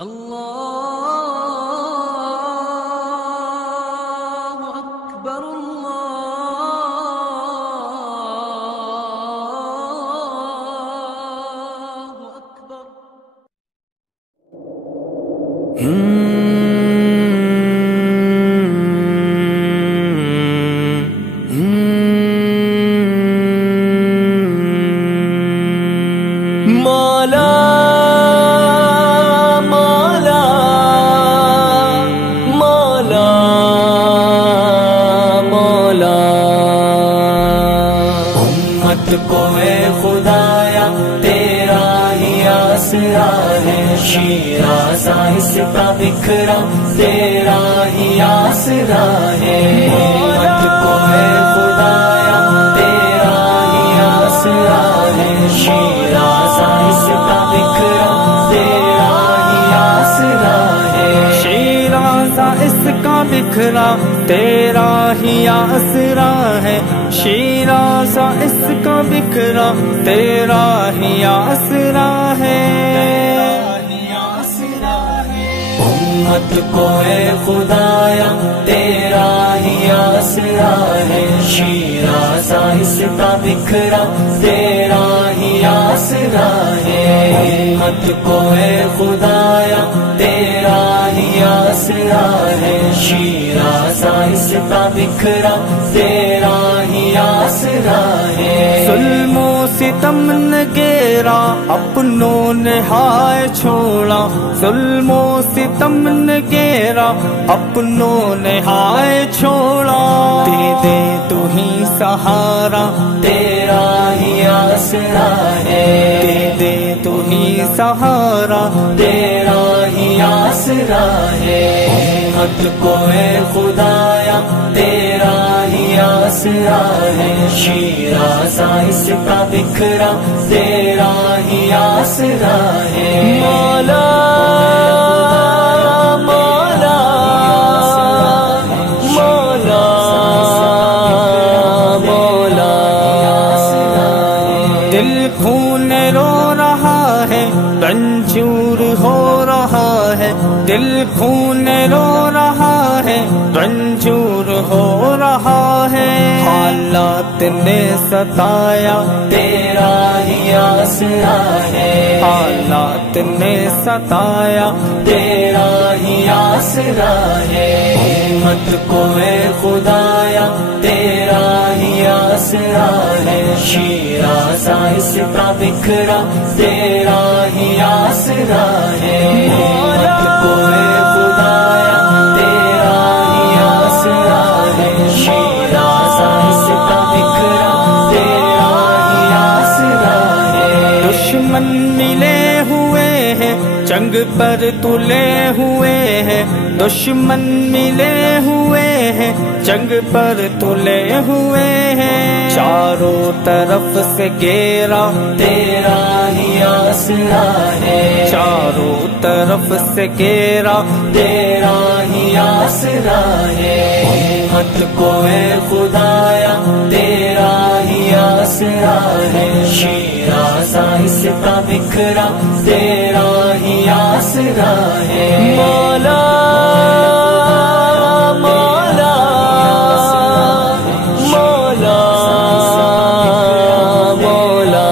اللہ اکبر اللہ اکبر۔ مولا مولا مولا مولا، امت کو اے خدایا تیرا ہی آسرا ہے، شیرازہ اس کا بکھرا تیرا ہی آسرا ہے، امت کو اے خدایا تیرا ہی آسرا ہے، شیرازہ اس کا بکھرا تیرا ہی آسرا ہے، شیرازہ اس کا بکھرا تیرا ہی آسرا ہے، شیرازہ اس کا بکھرا تیرا ہی آسرا ہے، امت کو اے خدایا تیرا ہی آسرا ہے، شیرازہ اس کا بکھرا تیرا ہی آسرا ہے، امت کو اے خدایا تیرا ہی آسرا ہے، شیرازہ اس کا بکھرا تیرا ہی آسرا ہے، ظلم و ستم نے گھیرا اپنوں نے ہائے چھوڑا، ظلم و ستم نے گھیرا اپنوں نے ہائے چھوڑا، دے دے تو ہی سہارا تیرا ہی آسرا ہے، دے دے تو ہی سہارا تیرا ہی آسرا ہے، امت کو اے خدایا تیرا ہی آسرا ہے، شیرازہ اس کا بکھرا تیرا ہی آسرا ہے، مولا مولا مولا مولا، دل خون رو رہا ہے رنجور ہو رہا ہے، دل خون رو رہا ہے رنجور ہو رہا ہے، حالات نے ستایا تیرا ہی آسرا ہے، حالات نے ستایا تیرا ہی آسرا ہے، امت کو اے خدایا تیرا ہی آسرا ہے، شیرازہ اس کا بکھرا تیرا ہی آسرا ہے، امت کو اے خدایا تیرا ہی آسرا ہے، شیرازہ اس کا بکھرا تیرا ہی آسرا ہے، دشمن ملے ہوئے ہیں جنگ پر تلے ہوئے ہیں، دشمن ملے ہوئے ہیں جنگ پر تلے ہوئے ہیں، چاروں طرف سے گھیرا تیرا ہی آسرا ہے، چاروں طرف سے گھیرا تیرا ہی آسرا ہے، امت کو اے خدایا تیرا ہی آسرا ہے، شیرازہ اس کا بکھرا تیرا ہی آسرا ہے، مولا مولا مولا مولا،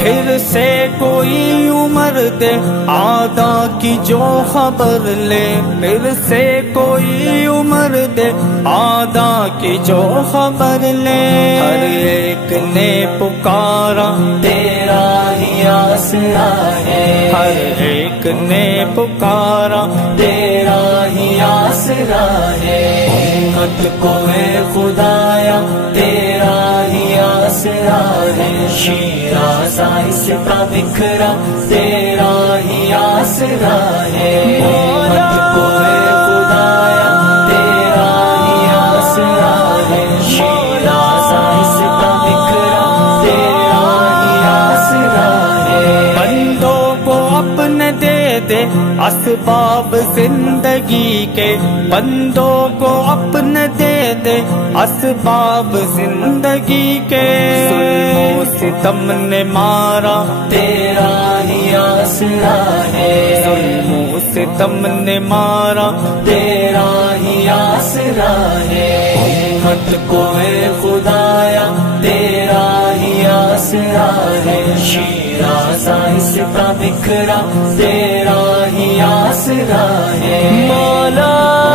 پھر سے کوئی عمر دے آدھا کی جو خبر لے، پھر سے کوئی عمر دے آدھا کی جو خبر لے، ہر ایک نے پکارا تیرا ہی آسرا ہے، ہر ایک نے پکارا تیرا ہی آسرا ہے، امت کو اے خدایا تیرا ہی آسرا ہے، شیرازہ اس کا بکھرا تیرا ہی آسرا ہے، امت کو اے خدایا تیرا ہی آسرا ہے، شیرازہ اس کا بکھرا تیرا ہی آسرا ہے، بندوں کو اپنے دے دے اسباب زندگی کے، بندوں کو اپنے دے دے اسباب زندگی کے۔ ظلم و ستم نے مارا تیرا ہی آسرا ہے، ظلم و ستم نے مارا تیرا ہی آسرا ہے، امت کو اے خدایا تیرا ہی آسرا ہے، شیراز آہستہ بکھرا تیرا ہی آسرا ہے، مولا